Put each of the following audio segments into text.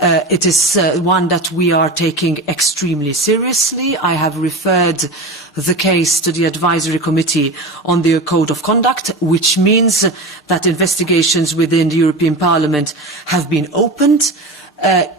It is one that we are taking extremely seriously. I have referred the case to the Advisory Committee on the Code of Conduct, which means that investigations within the European Parliament have been opened.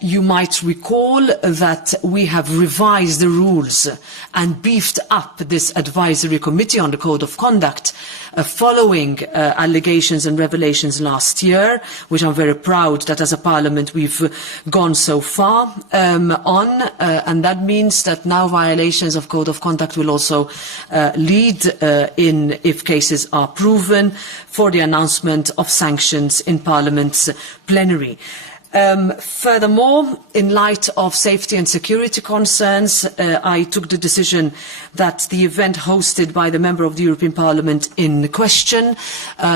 You might recall that we have revised the rules and beefed up this advisory committee on the Code of Conduct following allegations and revelations last year, which I'm very proud that as a Parliament we've gone so far on, and that means that now violations of Code of Conduct will also lead in, if cases are proven, for the announcement of sanctions in Parliament's plenary. Furthermore, in light of safety and security concerns, I took the decision that the event hosted by the member of the European Parliament in question,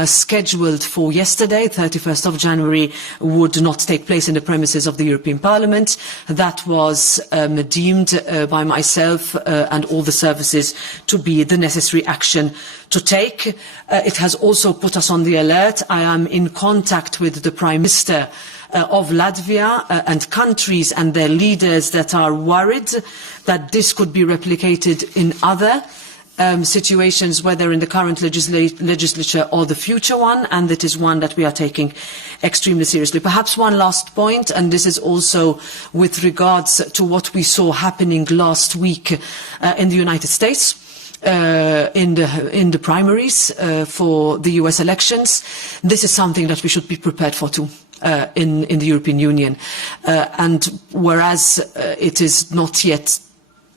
scheduled for yesterday, 31st of January, would not take place in the premises of the European Parliament. That was deemed by myself and all the services to be the necessary action to take. It has also put us on the alert. I am in contact with the Prime Minister of Latvia and countries and their leaders that are worried that this could be replicated in other situations, whether in the current legislature or the future one, and that is one that we are taking extremely seriously. Perhaps one last point, and this is also with regards to what we saw happening last week in the United States. In the primaries for the US elections. This is something that we should be prepared for too in the European Union. And whereas it is not yet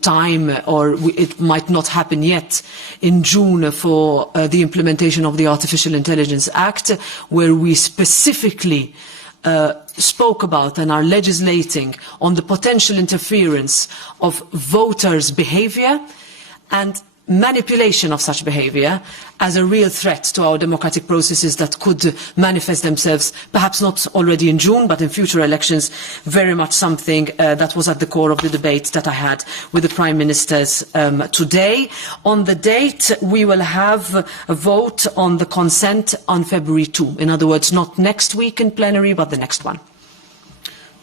time, or it might not happen yet in June for the implementation of the Artificial Intelligence Act, where we specifically spoke about and are legislating on the potential interference of voters' behaviour and manipulation of such behaviour as a real threat to our democratic processes that could manifest themselves, perhaps not already in June, but in future elections, very much something that was at the core of the debate that I had with the Prime Ministers today. On the date, we will have a vote on the consent on February 2. In other words, not next week in plenary, but the next one.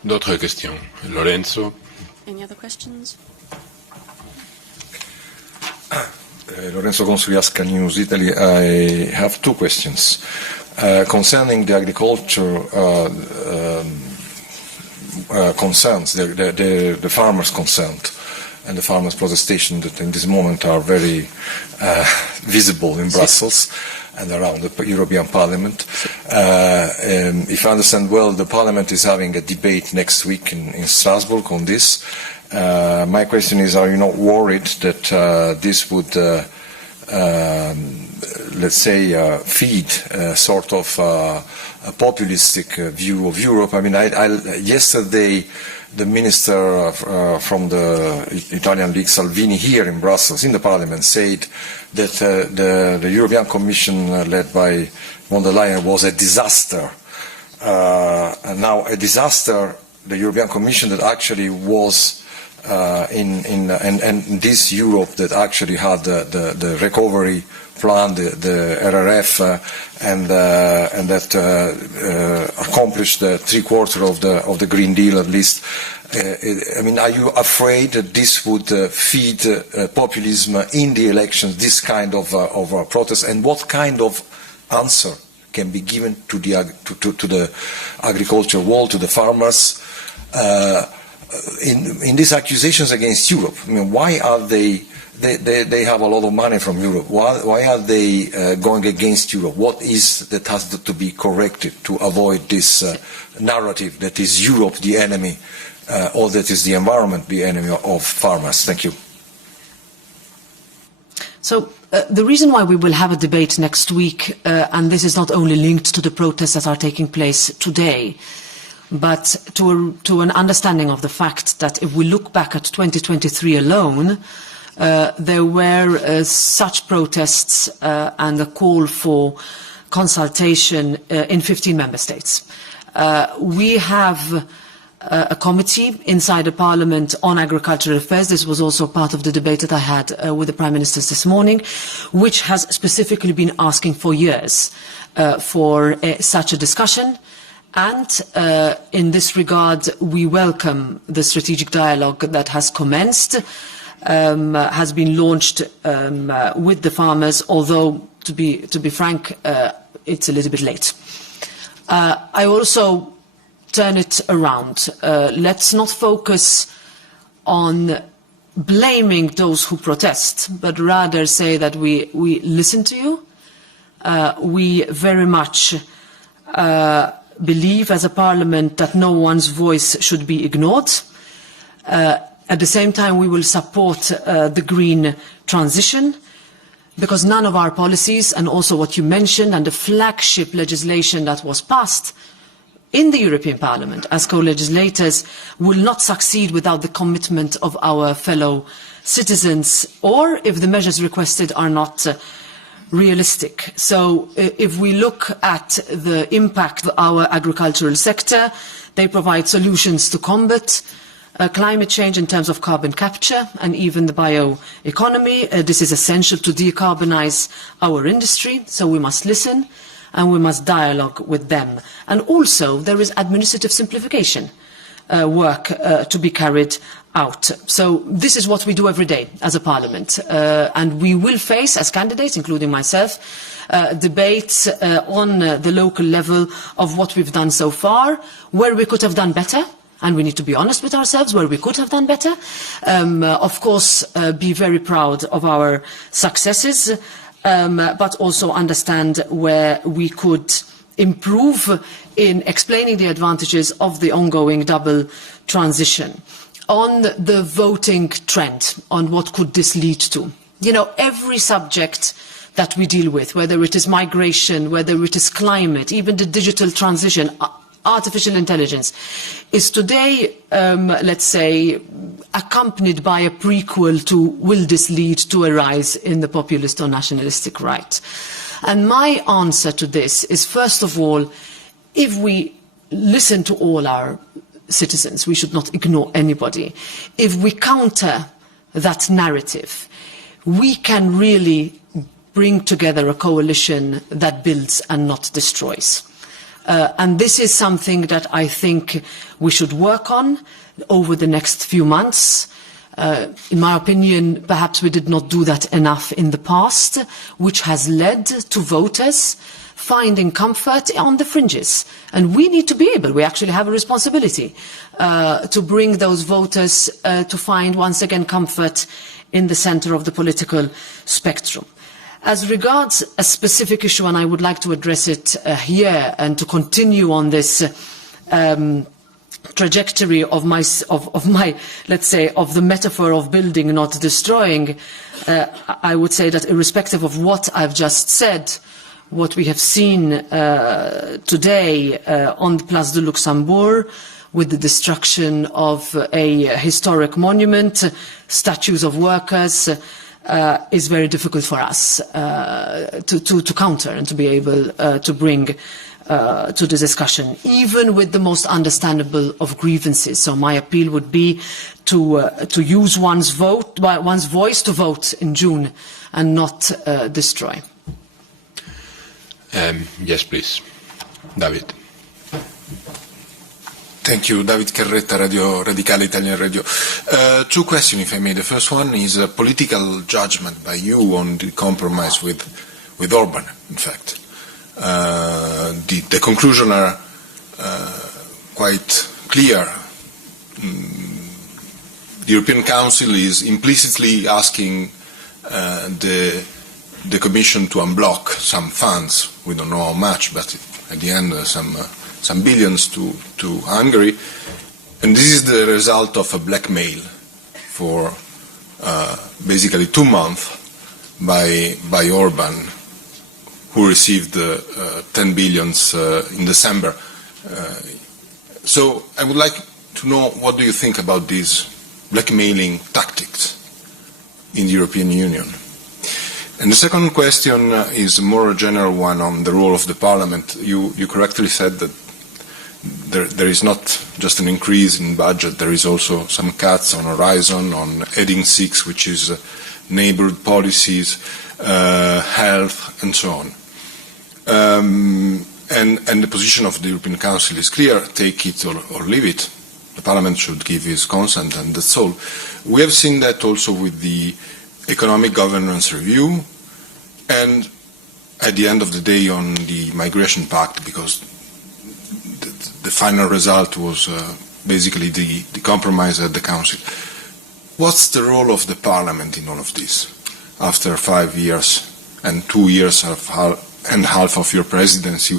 D'autres questions? Lorenzo? Any other questions? Lorenzo Consuliasca, News Italy. I have two questions concerning the agriculture concerns, the farmers' consent and the farmers' protestation that in this moment are very visible in Brussels and around the European Parliament. If I understand well, the Parliament is having a debate next week in Strasbourg on this. My question is, are you not worried that this would, let's say, feed sort of a populistic view of Europe? I mean, yesterday the minister from the Italian League, Salvini, here in Brussels, in the Parliament, said that the European Commission led by von der Leyen was a disaster. And now a disaster, the European Commission that actually was and this Europe that actually had the recovery plan, the RRF, and that accomplished three-quarters of the Green Deal at least. I mean, are you afraid that this would feed populism in the elections, this kind of protest, and what kind of answer can be given to the agriculture world, to the farmers, in these accusations against Europe? I mean, why are they have a lot of money from Europe? Why are they going against Europe? What is that has to be corrected to avoid this narrative that is Europe the enemy, or that is the environment the enemy of farmers? Thank you. So the reason why we will have a debate next week, and this is not only linked to the protests that are taking place today, but to an understanding of the fact that if we look back at 2023 alone, there were such protests and a call for consultation in 15 member states. We have a committee inside the Parliament on agricultural affairs. This was also part of the debate that I had with the Prime Ministers this morning, which has specifically been asking for years for such a discussion. And in this regard, we welcome the strategic dialogue that has commenced, has been launched with the farmers, although, to be frank, it's a little bit late. I also turn it around. Let's not focus on blaming those who protest, but rather say that we listen to you. We very much believe as a parliament that no one's voice should be ignored. At the same time, we will support the green transition, because none of our policies, and also what you mentioned, and the flagship legislation that was passed in the European Parliament as co-legislators, will not succeed without the commitment of our fellow citizens, or if the measures requested are not realistic. So if we look at the impact of our agricultural sector, they provide solutions to combat climate change in terms of carbon capture and even the bioeconomy. This is essential to decarbonize our industry, so we must listen and we must dialogue with them. And also there is administrative simplification work to be carried out. So this is what we do every day as a parliament, and we will face, as candidates, including myself, debates on the local level of what we've done so far, where we could have done better, and we need to be honest with ourselves where we could have done better. Of course, be very proud of our successes, but also understand where we could improve in explaining the advantages of the ongoing double transition. On the voting trend, on what could this lead to? You know, every subject that we deal with, whether it is migration, whether it is climate, even the digital transition, artificial intelligence, is today, let's say, accompanied by a prequel to will this lead to a rise in the populist or nationalistic right? And my answer to this is, first of all, if we listen to all our citizens, we should not ignore anybody. If we counter that narrative, we can really bring together a coalition that builds and not destroys. And this is something that I think we should work on over the next few months. In my opinion, perhaps we did not do that enough in the past, which has led to voters finding comfort on the fringes. And we need to be able, we actually have a responsibility to bring those voters to find once again comfort in the centre of the political spectrum. As regards a specific issue, and I would like to address it here and to continue on this trajectory of my, let's say, of the metaphor of building, not destroying, I would say that irrespective of what I've just said, what we have seen today on the Place de Luxembourg, with the destruction of a historic monument, statues of workers, is very difficult for us to counter and to be able to bring to the discussion, even with the most understandable of grievances. So my appeal would be to use one's voice to vote in June and not destroy. Yes, please. David. Thank you. David Carretta, Radio Radicale Italian Radio. Two questions, if I may. The first one is a political judgment by you on the compromise with Orban, in fact. The conclusions are quite clear. The European Council is implicitly asking the Commission to unblock some funds. We don't know how much, but at the end some billions to Hungary, and this is the result of a blackmail for basically 2 months by Orban, who received 10 billions in December. So I would like to know, what do you think about these blackmailing tactics in the European Union? And the second question is a more general one on the role of the Parliament. You correctly said that there is not just an increase in budget, there is also some cuts on Horizon, on heading 6, which is neighbourhood policies, health, and so on. And the position of the European Council is clear: take it or leave it. The Parliament should give his consent, and that's all. We have seen that also with the economic governance review, and at the end of the day on the migration pact, because the final result was basically the compromise at the Council. What's the role of the Parliament in all of this? After 5 years and 2 years and half of your presidency,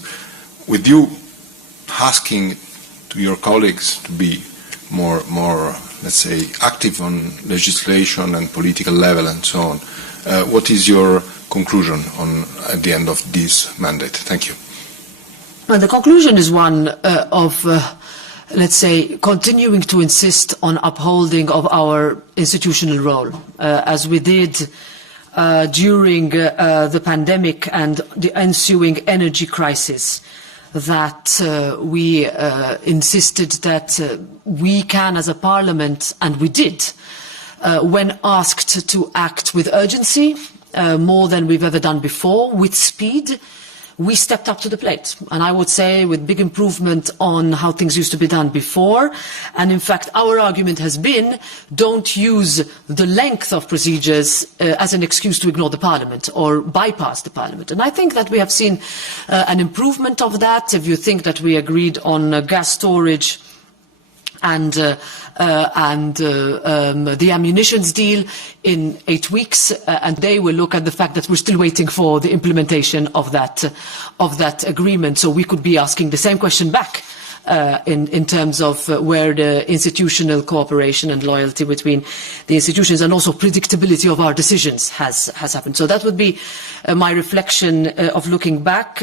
with you asking to your colleagues to be more, let's say, active on legislation and political level and so on, what is your conclusion at the end of this mandate? Thank you. Well, the conclusion is one of, let's say, continuing to insist on upholding of our institutional role, as we did during the pandemic and the ensuing energy crisis, that we insisted that we can, as a parliament, and we did, when asked to act with urgency, more than we've ever done before, with speed, we stepped up to the plate. And I would say with big improvement on how things used to be done before. And in fact, our argument has been, don't use the length of procedures as an excuse to ignore the Parliament or bypass the Parliament. And I think that we have seen an improvement of that. If you think that we agreed on gas storage and the ammunitions deal in 8 weeks, and they will look at the fact that we're still waiting for the implementation of that agreement. So we could be asking the same question back in terms of where the institutional cooperation and loyalty between the institutions and also predictability of our decisions has happened. So that would be my reflection of looking back,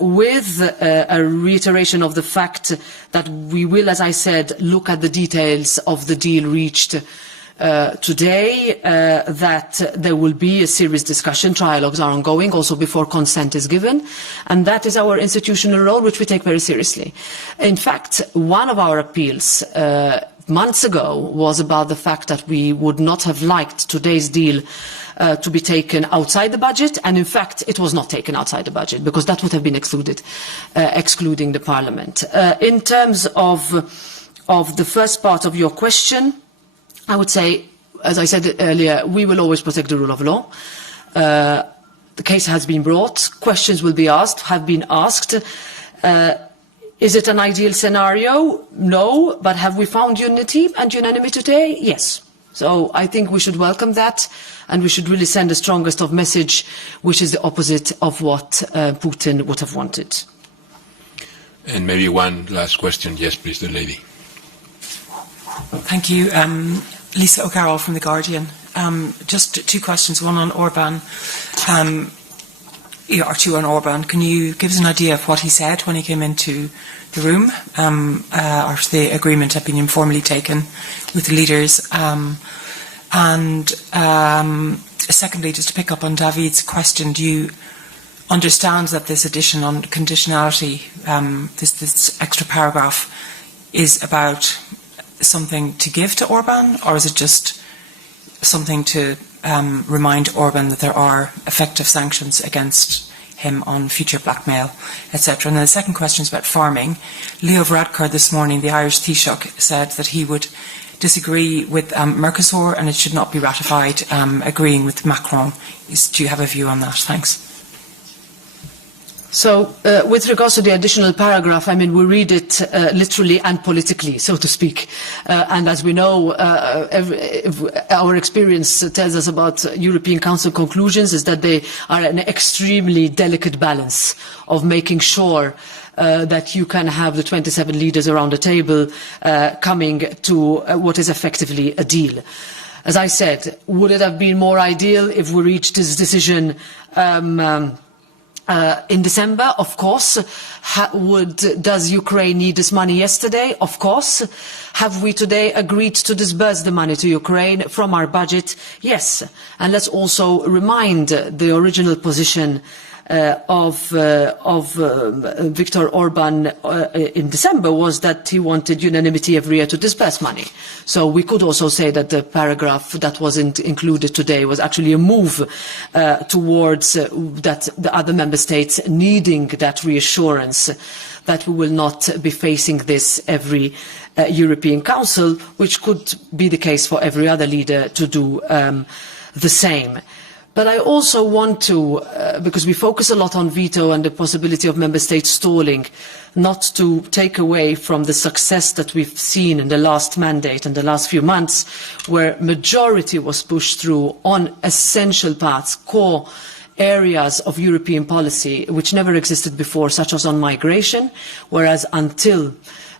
with a reiteration of the fact that we will, as I said, look at the details of the deal reached today, that there will be a serious discussion. Trialogues are ongoing also before consent is given, and that is our institutional role, which we take very seriously. In fact, one of our appeals months ago was about the fact that we would not have liked today's deal to be taken outside the budget, and in fact it was not taken outside the budget because that would have been excluded, excluding the Parliament. In terms of the first part of your question, I would say, as I said earlier, we will always protect the rule of law. The case has been brought, questions will be asked, have been asked. Is it an ideal scenario? No, but have we found unity and unanimity today? Yes. So I think we should welcome that, and we should really send the strongest of message, which is the opposite of what Putin would have wanted. And maybe one last question. Yes, please, the lady. Thank you. Lisa O'Carroll from The Guardian. Just two questions, one on Orban, or two on Orban. Can you give us an idea of what he said when he came into the room, after the agreement had been informally taken with the leaders? Secondly, just to pick up on David's question, do you understand that this addition on conditionality, this extra paragraph, is about something to give to Orban, or is it just something to remind Orban that there are effective sanctions against him on future blackmail, etc.? And then the second question is about farming. Leo Varadkar this morning, the Irish Taoiseach, said that he would disagree with Mercosur and it should not be ratified, agreeing with Macron. Do you have a view on that? Thanks. So, with regards to the additional paragraph, I mean, we read it literally and politically, so to speak. And as we know, our experience tells us about European Council conclusions is that they are an extremely delicate balance of making sure that you can have the 27 leaders around the table coming to what is effectively a deal. As I said, would it have been more ideal if we reached this decision in December? Of course. Does Ukraine need this money yesterday? Of course. Have we today agreed to disburse the money to Ukraine from our budget? Yes. And let's also remind the original position Viktor Orban in December was that he wanted unanimity every year to disburse money. So we could also say that the paragraph that wasn't included today was actually a move towards that the other member states needing that reassurance that we will not be facing this every European Council, which could be the case for every other leader to do the same. But I also want to, because we focus a lot on veto and the possibility of member states stalling, not to take away from the success that we've seen in the last mandate and the last few months, where majority was pushed through on essential parts, core areas of European policy which never existed before, such as on migration, whereas until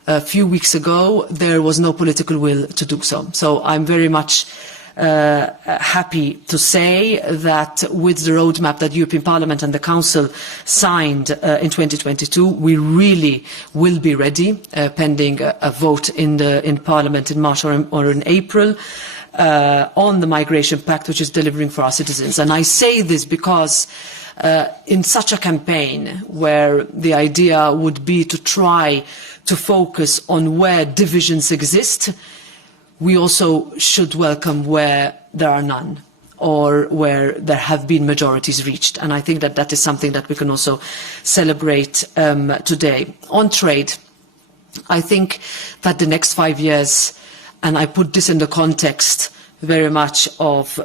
a few weeks ago there was no political will to do so. So I'm very much happy to say that with the roadmap that the European Parliament and the Council signed in 2022, we really will be ready, pending a vote in Parliament in March or in April, on the Migration Pact, which is delivering for our citizens. And I say this because in such a campaign where the idea would be to try to focus on where divisions exist, we also should welcome where there are none or where there have been majorities reached. And I think that that is something that we can also celebrate today. On trade, I think that the next 5 years, and I put this in the context very much of,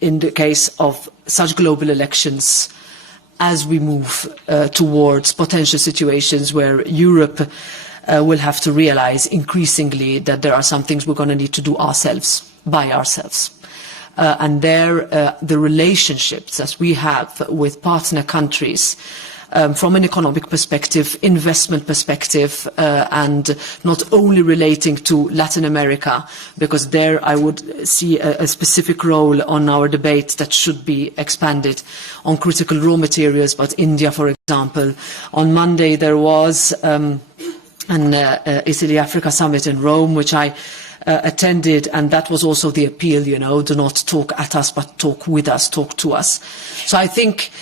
in the case of such global elections, as we move towards potential situations where Europe will have to realize increasingly that there are some things we're going to need to do ourselves, by ourselves. And there, the relationships that we have with partner countries, from an economic perspective, investment perspective, and not only relating to Latin America, because there I would see a specific role on our debate that should be expanded on critical raw materials, but India, for example. On Monday there was an Italy-Africa summit in Rome, which I attended, and that was also the appeal, do not talk at us, but talk with us, talk to us. So I think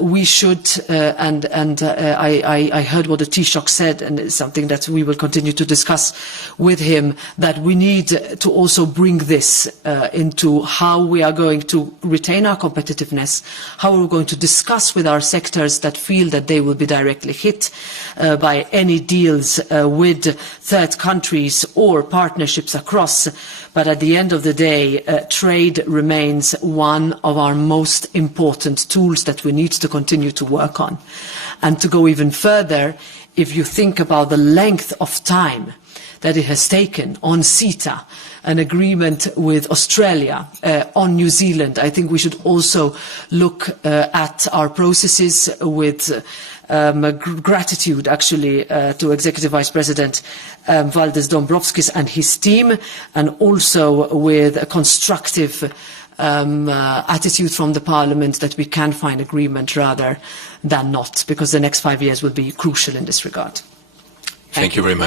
we should, and I heard what the Taoiseach said, and it's something that we will continue to discuss with him, that we need to also bring this into how we are going to retain our competitiveness, how we're going to discuss with our sectors that feel that they will be directly hit by any deals with third countries or partnerships across. But at the end of the day, trade remains one of our most important tools that we need to continue to work on. And to go even further, if you think about the length of time that it has taken on CETA, an agreement with Australia, on New Zealand, I think we should also look at our processes with gratitude, actually, to Executive Vice President Valdis Dombrovskis and his team, and also with a constructive attitude from the Parliament that we can find agreement rather than not, because the next 5 years will be crucial in this regard. Thank you very much.